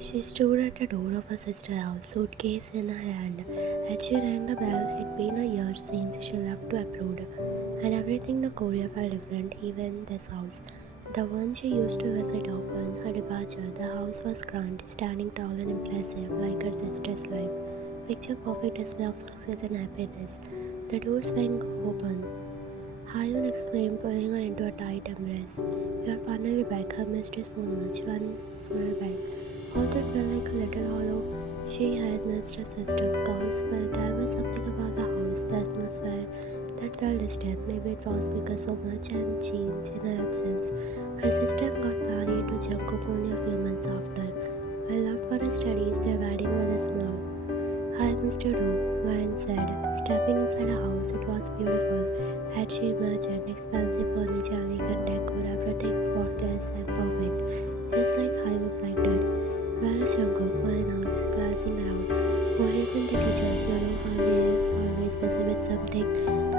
She stood at the door of her sister's house, suitcase in her hand. As she rang the bell, it'd been a year since she left to abroad, and everything in Korea felt different, even this house. The one she used to visit often. Her departure, the house was grand, standing tall and impressive, like her sister's life. Picture perfect display of success and happiness. The door swung open. Hyun exclaimed, pulling her into a tight embrace. "You are finally back. I missed you so much." One smiled back. Although it felt like a little hollow, she had missed her sister, of course, but there was something about the house, the atmosphere, that felt distant. Maybe it was because so much had changed in her absence. Her sister got married to Jungkook only a few months after. I left for her studies, their wedding was small. "Hi, Mr. Do," Ryan said, stepping inside the house. It was beautiful. Had she imagined expensive furniture, elegant decor, everything spotless and perfect, just like Hyuk liked it. "Where is Jungkook?" Ryan asked, glancing around. "Oh, he's in the kitchen. You know how he is, always busy with something."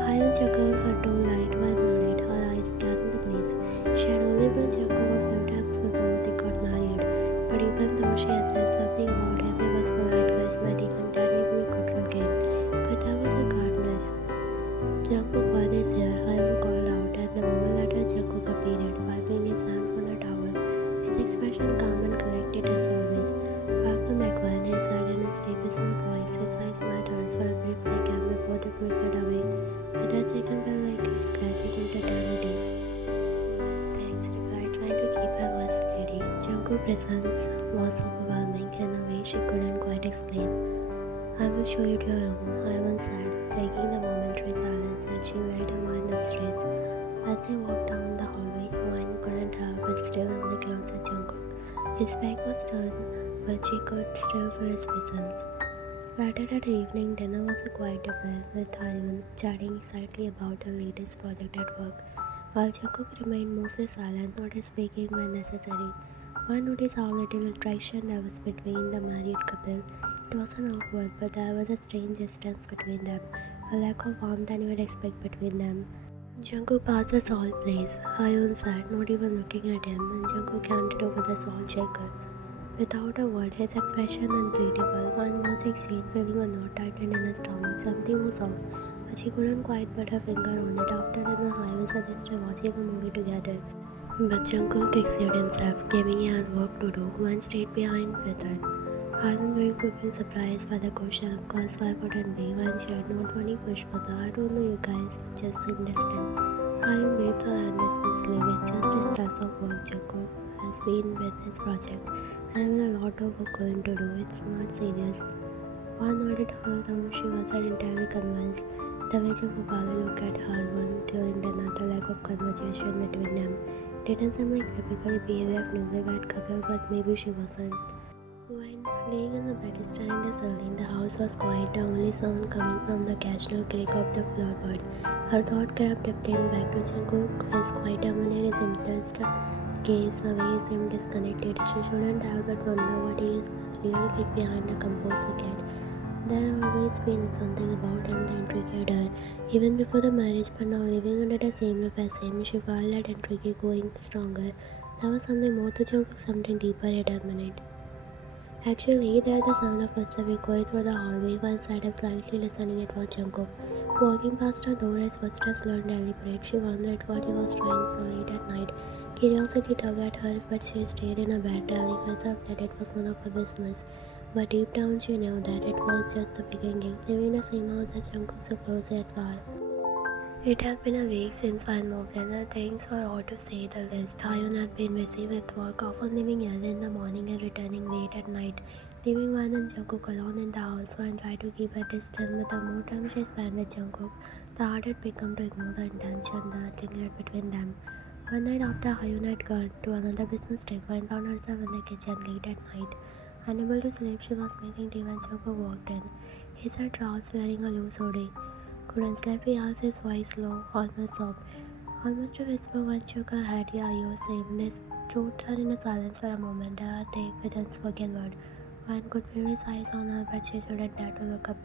Hyun chuckled, her tone light, Ryan nodded, her eyes scanning the place. She had only met Jungkook a few times before they got married, but even though she had said something about him, he was polite, charismatic, and terribly good-looking. But there was a guardness. "Jungkook, one is here," Hyun called out, and the moment later Jungkook appeared, wiping his hand on the towel. His expression calm and collected as always. "Welcome back, Van," he said in his deep, smooth voice. His eyes met hers for a brief second before they flickered away, but that second felt like scratching into eternity. "Thanks," replied, trying to keep her voice steady. Jungkook's presence was overwhelming in a way she couldn't quite explain. "I will show you to your room," Ivan said, breaking the momentary silence, and she led her mind upstairs. As they walked down the hallway, Wine couldn't help but still only glance at Jungkook. His back was turned, but she could still feel his presence. Later that evening, dinner was a quiet affair, with Hyun chatting excitedly about her latest project at work, while Jungkook remained mostly silent, not speaking when necessary. One noticed how little attraction there was between the married couple. It wasn't awkward, but there was a strange distance between them, a lack of warmth than you would expect between them. "Jungkook passed the salt, please," Hyun said, not even looking at him, and Jungkook handed over the salt shaker. Without a word, his expression unreadable. One watched exchange, feeling a knot tighten in his stomach. Something was off, but she couldn't quite put her finger on it. After dinner, Hyun suggested watching a movie together. But Jungkook excused himself, giving he had work to do. One stayed behind with her. Hyun blinked, looking surprised by the question. Of course, why wouldn't be? One shared, not when he pushed for the. "I don't know, you guys just seem distant." Hyun waved her hand dismissively, with just his stress of work. Jungkook has been with his project, and having a lot of work going to do. It's not serious. One nodded, although she wasn't entirely convinced. The way Jungkook looked at her one during dinner, the lack of conversation between them, didn't seem like typical behavior of newlywed couple, but maybe she wasn't. When laying on the bed staring the ceiling, the house was quiet, the only sound coming from the occasional creak of the floorboard. Her thought kept drifting back to Jungkook, his quiet demeanor, his interest, gaze, the way he seemed disconnected. She shouldn't have but wonder what he is really like behind a composed facade. There had always been something about him that intrigued her, even before the marriage, but now living under the same roof as him, she felt that intrigue going stronger. There was something more to Jungkook, something deeper yet imminent. Actually, there the sound of footsteps echoing through the hallway. One side of slightly listening, it was Jungkook. Walking past her door, his footsteps learned deliberate. She wondered what he was doing so late at night. Curiosity tugged at her, but she stayed in her bed, telling herself that it was none of her business. But deep down, she knew that it was just the beginning. Living in the same house as Jungkook, so close yet far. It had been a week since Van moved, and the things were odd to say the least. Hyun had been busy with work, often leaving early in the morning and returning late at night, leaving Van and Jungkook alone in the house. Van tried to keep her distance, but the more time she spent with Jungkook, the harder it became to ignore the intention that lingered between them. One night after Hyun had gone to another business trip, Van found herself in the kitchen late at night. Unable to sleep, she was making tea when Jungkook walked in. He sat drowsy, wearing a loose hoodie. "Couldn't sleep?" he asked, his voice low, almost soft. Almost a whisper. One shook her head. "Yeah, you were same." They stood her in a silence for a moment, her take with unspoken word. One could feel his eyes on her, but she shouldn't dare to look up.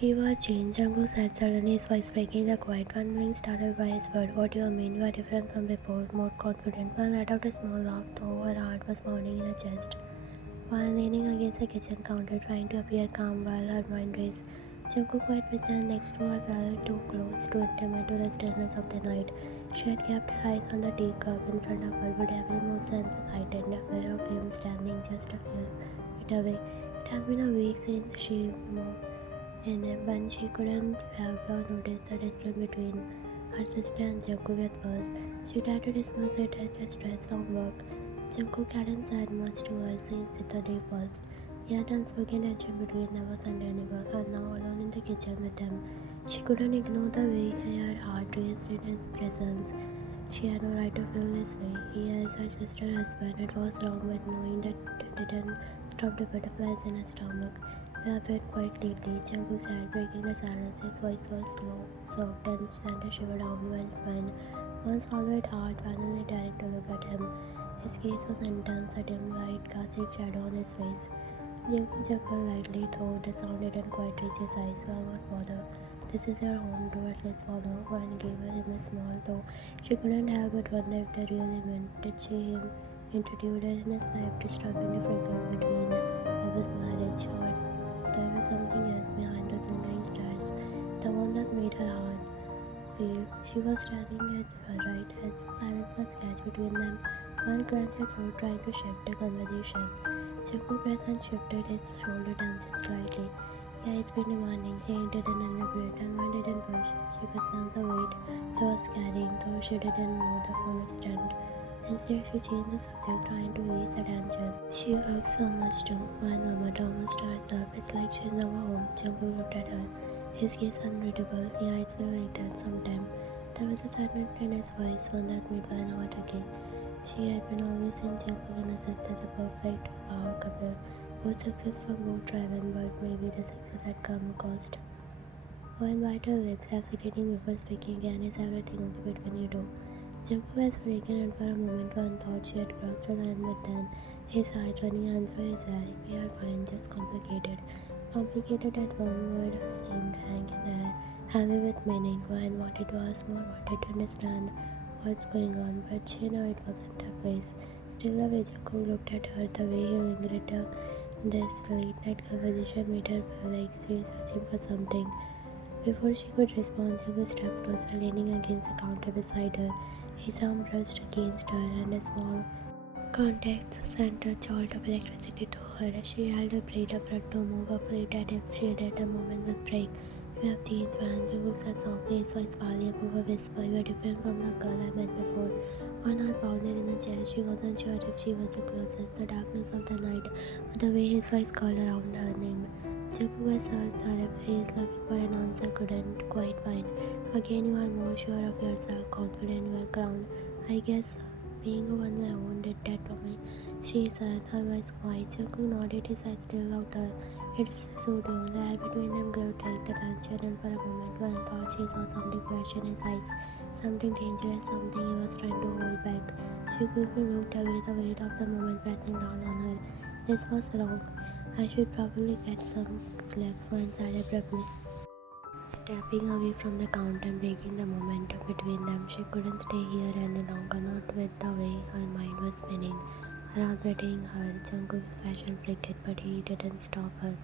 "You are changed," Jungkook said suddenly, his voice breaking the quiet. One blinked, startled by his word. "What do you mean? You are different from before," more confident. One let out a small laugh, though her heart was pounding in her chest. While leaning against the kitchen counter trying to appear calm while her mind raced, Jungkook quite present next to her felt too close, too intimate to the stillness of the night. She had kept her eyes on the teacup in front of her, but every move sent was heightened, aware of him standing just a few feet away. It had been a week since she moved in him, when she couldn't help but notice the distance between her sister and Jungkook at first. She tried to dismiss it as just stress from work. Jungkook hadn't said much to her since the day first. Yet unspoken tension between them was undeniable, and now alone in the kitchen with them, she couldn't ignore the way her heart raced in his presence. She had no right to feel this way. He is her sister's husband. It was wrong, but knowing that didn't stop the butterflies in her stomach. We have been quite lately. Jungkook said, breaking the silence. His voice was slow, soft, and sent a shiver down my spine. Once always hard, finally daring to look at him. His gaze was intense, a dim light casting shadow on his face. Jungkook chuckled lightly, though the sound didn't quite reach his eyes. So "I'll not bother. This is your home, do at least follow." One gave him a smile, though she couldn't help but wonder if they really meant did she him introduced her in his life, disturbing the flicker between of his marriage, or there was something else behind those lingering stars, the one that made her heart feel. She was standing at her right as the silence was sketched between them. One clenched her throat, trying to shift the conversation. Jungkook present shifted his shoulder tension slightly. Yeah, it's been demanding. He hinted an elaborate, and when didn't push. She could sense the weight he was carrying, though she didn't know the full extent. Instead, she changed the subject, trying to ease attention. She works so much too. When Mama Thomas starts up, it's like she's never home. Jungkook looked at her. His gaze unreadable. The eyes were like that sometime. There was a sadness in his voice, one that made Van hot again. She had been always in Jungkook and his sister, the perfect power couple. Both successful, both driven, but maybe the success had come at cost. One bite her lips, hesitating before speaking again. Is everything okay between you two? Jungkook was freaking, and for a moment one thought she had crossed the line, but then his heart running under his hair. We are fine, just complicated. Complicated, that one word seemed hanging there, heavy with meaning. One wanted to ask more, wanted to understand what's going on, but she knew it wasn't her place. Still, the way Jungkook looked at her, the way he lingered her, this late night conversation made her feel like she was searching for something. Before she could respond, Jungkook stepped closer, leaning against the counter beside her. His arm brushed against her, and a small contact sent a jolt of electricity to her. She held her breath afraid to move, afraid that if she did, a moment would break. "You have changed, man," Jungkook said softly, his voice barely above a whisper. "You are different from the girl I met before." One heart pounded in her chest. She wasn't sure if she was the closest, the darkness of the night, or the way his voice called around her name. Jungkook was certain if he is looking for an answer, couldn't quite find. "Again, you are more sure of yourself, confident you are crowned. I guess being on my own did that for me." She said, her voice quiet. Jungkook nodded, his eyes still looked her. It's so down. The air between them grew thick, the tension, and for a moment one thought she saw something flash in his eyes. Something dangerous, something he was trying to hold back. She quickly looked away, the weight of the moment pressing down on her. This was wrong. I should probably get some sleep, one said abruptly. Stepping away from the counter and breaking the momentum between them, she couldn't stay here any longer, not with the way her mind was spinning around beating her. Jungkook's fashion cricket, but he didn't stop her.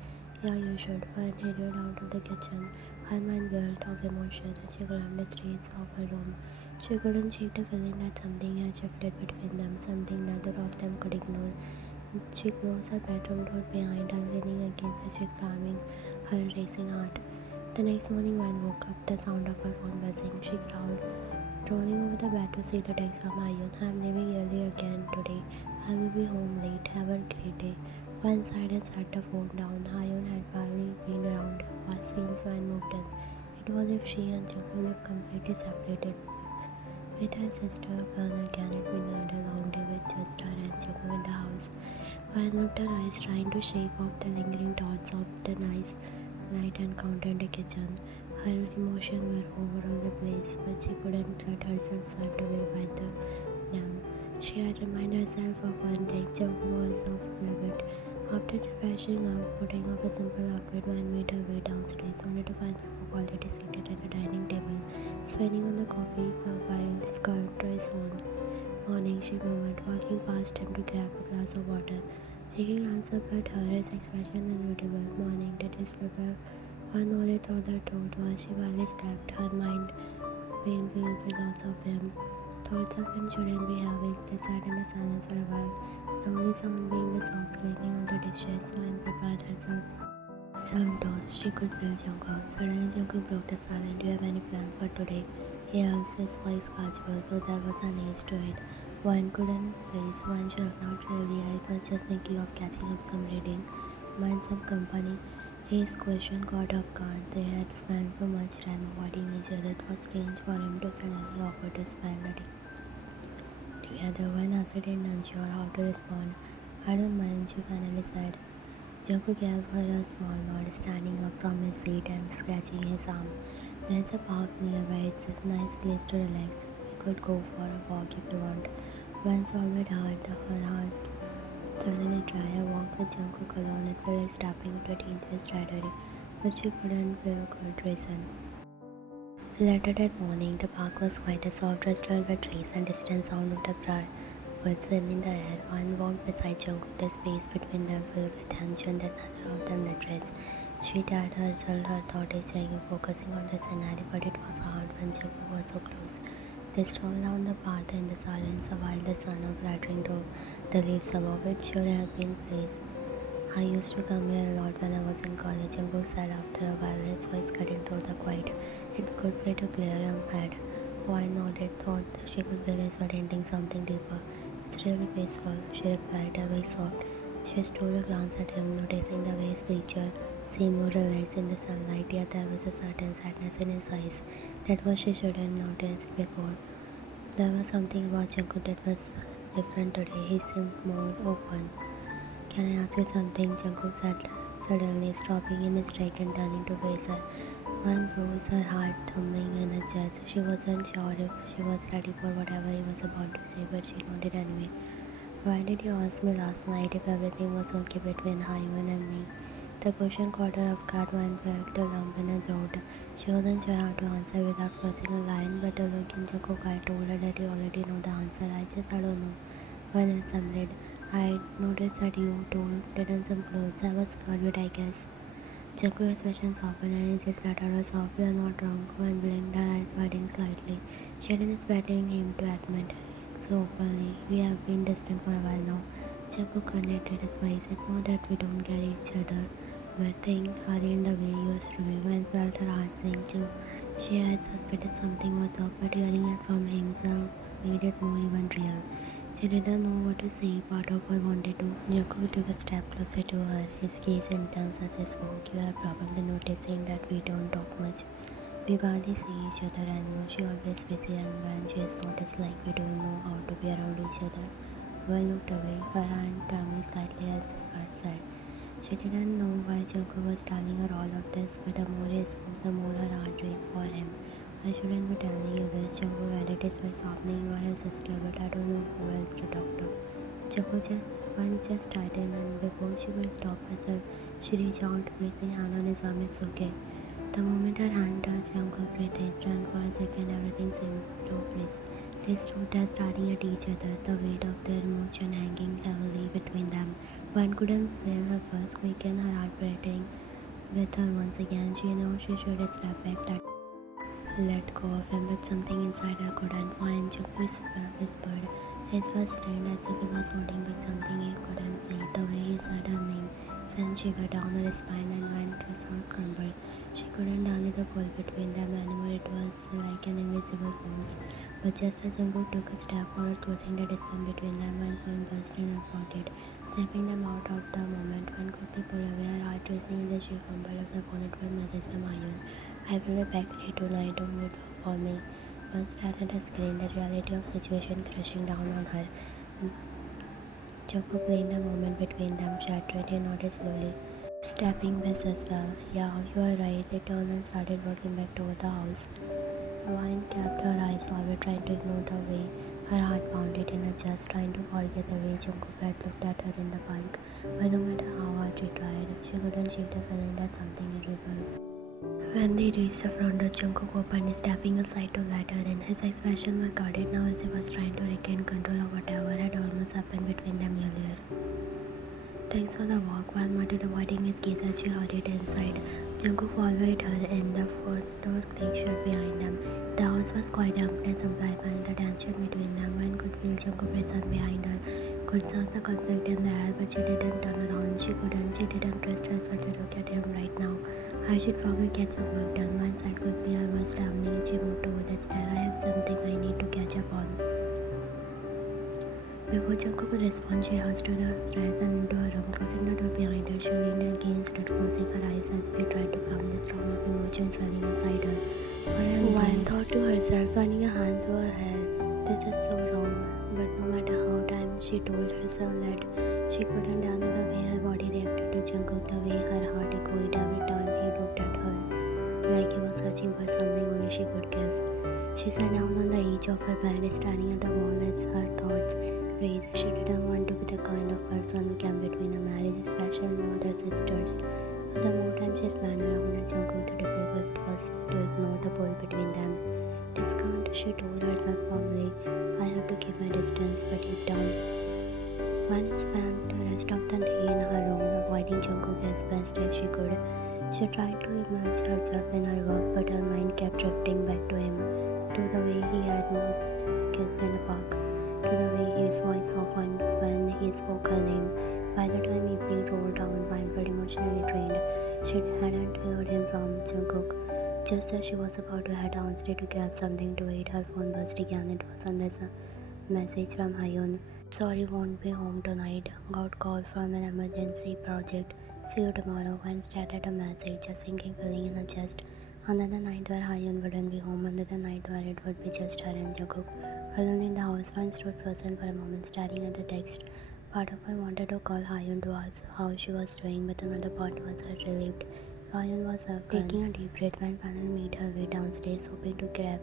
"Yeah, you should." When he hurried out of the kitchen, her mind whirled of emotion, and she climbed the stairs of her room. She couldn't shake the feeling that something had shifted between them, something neither of them could ignore. She closed her bedroom door behind her, leaning against the chick, calming her racing heart. The next morning, when woke up, the sound of her phone buzzing, she growled, rolling over the bed to see the text from Ayun. "I'm leaving early again today. I will be home late. Have a great day." One sighed and set the phone down. Ayun had barely been around since when moved in. It was as if she and Jungkook lived completely separated. With her sister gone again, it had been another long day with just her and Jungkook in the house. Van looked her eyes, trying to shake off the lingering thoughts of the nice night encounter in the kitchen. Her emotions were over all the place, but she couldn't let herself swept away by them. She had reminded herself of one thing: Jungkook was off limit. After refreshing up, putting off a simple outfit, Van made her way downstairs, only to find Jungkook already seated at the dining table, spinning on the coffee cup while skirt dress on. "Morning," she murmured, walking past him to grab a glass of water. Taking glanced up at her, his expression unreadable. Morning, did you sleep well? One nodded through the throat while she barely slept. Her mind painful with thoughts of him. Thoughts of him shouldn't be having. They sat in the silence for a while, the only sound being the soft clicking of the dishes. Swan prepared herself some toast. She could feel Jungkook. Suddenly Jungkook broke the silence. Do you have any plans for today? He asked, his voice casual, though there was an age to it. One couldn't place. One should not really. I was just thinking of catching up some reading. Mind some company. His question caught off guard. They had spent so much time avoiding each other. It was strange for him to suddenly offer to spend a day together. One hesitated, unsure how to respond. I don't mind, she finally said. Jungkook gave her a small nod, standing up from his seat and scratching his arm. There's a park nearby. It's a nice place to relax. We could go for a walk if you want. When Solid heard her heart suddenly dry. I walked with Jungkook alone. It felt like stepping into a teen's strategy, but she couldn't feel good reason. Later that morning, the park was quite a soft restaurant with trees and distant sound of the birds filling the air. One walked beside Jungkook, the space between them filled with tension that neither of them noticed. She tied herself, her thought is changing, focusing on the scenery, but it was hard when Jungkook was so close. They strolled down the path in the silence while the sun was fluttering through the leaves above. It should have been place. I used to come here a lot when I was in college. Jungkook said after a while, his voice cutting through the quiet. It's good way to clear your head. Why nodded, thought she could feel his were hinting something deeper. It's really peaceful, she replied, her voice soft. She stole a glance at him, noticing the way his features seemed more relaxed in the sunlight, yet there was a certain sadness in his eyes. That was she shouldn't noticed before. There was something about Jungkook that was different today. He seemed more open. Can I ask you something? Jungkook said, suddenly stopping in his trek and turning to face her. One froze, her heart thumping in her chest. She wasn't sure if she was ready for whatever he was about to say, but she nodded anyway. Why did you ask me last night if everything was okay between TAEHYUNG and me? The question caught her off guard. One felt a lump in her throat. She wasn't sure how to answer without crossing a line, but a look in Jungkook's eye told her that he already know the answer. I don't know. One assembled. I noticed that you two didn't come close. I was scared, I guess. Jungkook's expression softened and he just let out a soft, "You are not wrong." One blinked, her eyes widening slightly. She hadn't expected him to admit so openly. We have been distant for a while now. Jungkook connected his voice. It's not that we don't get each other, but things are in the way you used to be. When felt her heart sink too. She had suspected something was up, but hearing it from himself made it more even real. She didn't know what to say. Part of her wanted to. Jungkook took a step closer to her, his gaze intense as he spoke. You are probably noticing that we don't talk much. We barely see each other anymore. She always busy, and when she is not, it's like we don't know how to be around each other. Well looked away, her hand trembling slightly as Bart said. She didn't know why Jungkook was telling her all of this, but the more he spoke, the more her heart raced for him. I shouldn't be telling you this, Jungkook added, his voice softening. You are his sister, but I don't know who else to talk to. Jungkook just tightened, and before she could stop herself, she reached out, placing a hand on his arm. It's okay. The moment her hand touched Jungkook's wrist, and for a second everything seemed to freeze. They stood there staring at each other, the weight of their emotion hanging heavily between them. One couldn't feel her pulse quicken, her heart beating with her once again. She knew she should step back, let go of him, but something inside her couldn't. When Jungkook whispered, his was strained as if he was holding back something he couldn't say. The way he said her name sent shiver down her spine, and when his heart crumbled, she couldn't hardly the pull between them anymore. It was like an invisible force. But just as Jungkook took a step forward, closing the distance between them, one phone burst in her pocket, snapping them out of the moment. One quickly pulled away, her heart racing as she fumbled of the phone. It was a message from TAEHYUNG. I will be back late tonight, don't wait for me. One stared at the screen, the reality of the situation crushing down on her. Jungkook leaned a moment between them, shattered, he nodded slowly, stepping back as well. Yeah, you are right. They turned and started walking back toward the house. Wine kept her eyes forward, trying to ignore the way her heart pounded in her chest, trying to forget the way Jungkook had looked at her in the park. But no matter how hard she tried, she couldn't shake the feeling that something irreversible. When they reached the front door, Jungkook opened, stepping aside to let her in. His expression was guarded now, as he was trying to regain control of whatever had almost happened between them earlier. Thanks for the walk. While Muttered avoiding his gaze as she hurried inside, Jungkook followed her in the photo glacier behind them. The house was quite empty, amplifying the tension between them. One could feel Jungkook present behind her, could sense the conflict in the air, but she didn't turn around. She didn't trust herself to look at him right now. I should probably get some work done. One said quickly, her voice trembling, and she moved toward the stair. I have something I need to catch up on. Before Jungkook could respond, she rushed to the stairs and into her room. Closing the door behind her, she leaned against it, closing her eyes as she tried to calm the storm of emotions running inside her. Wine thought to herself, running her hands through her hair. This is so wrong. But no matter how times she told herself that she couldn't dance the way her body reacted to Jungkook, the way her heart echoed every time he looked at her, like he was searching for something only she could give. She sat down on the edge of her bed, staring at the wall as her thoughts raced. She didn't want to be the kind of person who came between a marriage, especially not her sisters. But the more time she spent around her Jungkook, the difficult it was to ignore the pull between them. Discount, she told herself firmly, I have to keep my distance, but deep down. One spent the rest of the day in her room, avoiding Jungkook as best as she could. She tried to immerse herself in her work, but her mind kept drifting back to him, to the way he had moved kissed in the park, to the way his voice softened when he spoke her name. By the time evening rolled around, Vine felt emotionally drained. She hadn't heard him from Jungkook. Just as she was about to head downstairs to grab something to eat, her phone buzzed again. It was a message from TAEHYUNG. Sorry, won't be home tonight. Got call from an emergency project. See you tomorrow. When started a message, a sinking feeling in her chest. Another night where TAEHYUNG wouldn't be home. Another night where it would be just her and Jungkook. Alone in the house, One stood frozen for a moment, staring at the text. Part of her wanted to call TAEHYUNG to ask how she was doing, but another part was her relieved. TAEHYUNG was up, taking a deep breath when finally made her way downstairs, hoping to grab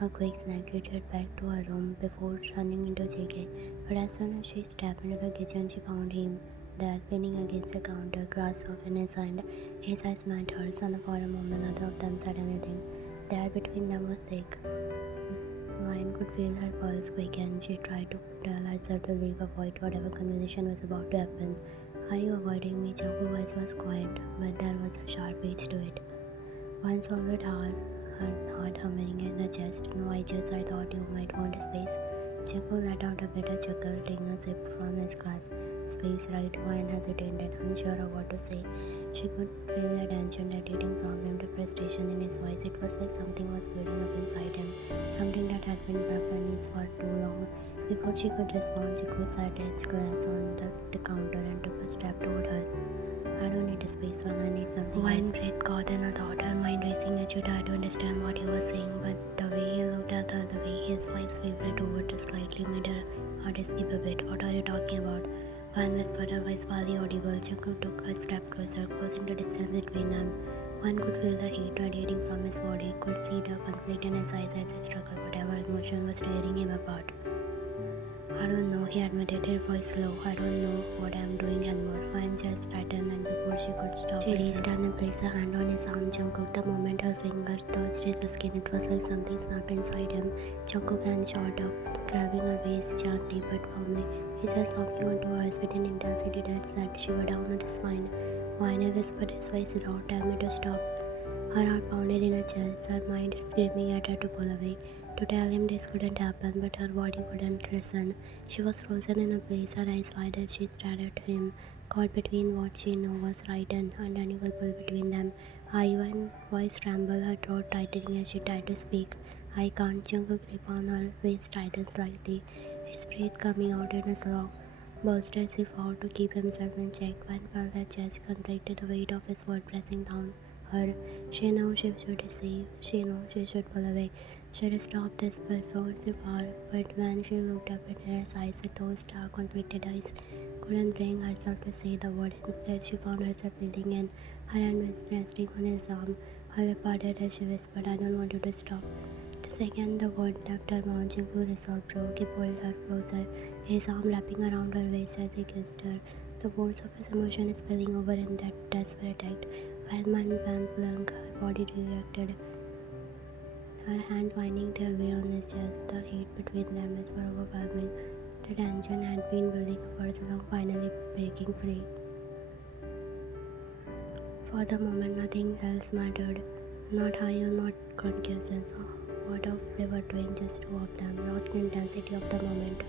a quick snack, retreated back to her room before running into JK. But as soon as she stepped into the kitchen, she found him there, leaning against the counter, glass off in his hand. His eyes met hers, and for a moment neither of them said anything. The air between them was thick. Vine could feel her pulse quicken. She tried to tell herself to leave, avoid whatever conversation was about to happen. Are you avoiding me? Jungkook's voice was quiet, but there was a sharp edge to it. Vine swallowed hard, her heart humming in her chest. No, I thought you might want space. Jungkook let out a bitter chuckle, taking a sip from his glass. Space, right? Vine hesitated, unsure of what to say. She could feel the tension radiating from him, the frustration in his voice. It was like something was building up inside him, something that had been left unused for too long. Before she could respond, Jungkook set his glass on the counter and took a step toward her. I don't need a space when I need something. Vine breath caught in her thought, her mind racing as she tried to understand what he was saying, but the way he looked at her, the way his voice wavered over to slightly made her heart skip a bit. What are you talking about? Vine whispered, her voice barely audible. Jungkook took a step closer, closing the distance between them. One could feel the heat radiating from his body, could see the conflict in his eyes as he struggled, whatever emotion was tearing him apart. I don't know, he admitted, his voice low. I don't know what I'm doing anymore. Vine just tightened, and before she could stop, she reached down and placed her hand on his arm. Jungkook, the moment her fingers touched his skin, it was like something snapped inside him. Jungkook hand shot up, grabbing her waist gently but firmly. His eyes locking onto hers with an intensity that sent shiver down her spine. Vine whispered, his voice loud, tell me to stop. Her heart pounded in her chest, her mind screaming at her to pull away, to tell him this couldn't happen, but her body wouldn't listen. She was frozen in a place, her eyes wide as she stared at him, caught between what she knew was right and an unequal pull between them. Her voice trembled, her throat tightening as she tried to speak. I can't. Jungkook grip on her waist tightened slightly, his breath coming out in a slow burst as he fought to keep himself in check. One felt her chest contracted, the weight of his word pressing down her. She knew she should say, she knew she should pull away, should stop this before too far, but when she looked up at his eyes, those dark, conflicted eyes, couldn't bring herself to say the word. Instead, she found herself kneeling in, her hand was resting on his arm, her lip parted as she whispered, I don't want you to stop. The second the word left her mouth, Jungkook resolve broke. He pulled her closer, his arm wrapping around her waist as he kissed her. The force of his emotion spilling over in that desperate act. When one pan flung, her body reacted, her hand winding their way on his chest. The heat between them is overwhelming. The tension had been building up for so long, finally breaking free. For the moment, nothing else mattered. Not higher, not concussions. What of they were doing, just two of them, lost in intensity of the moment.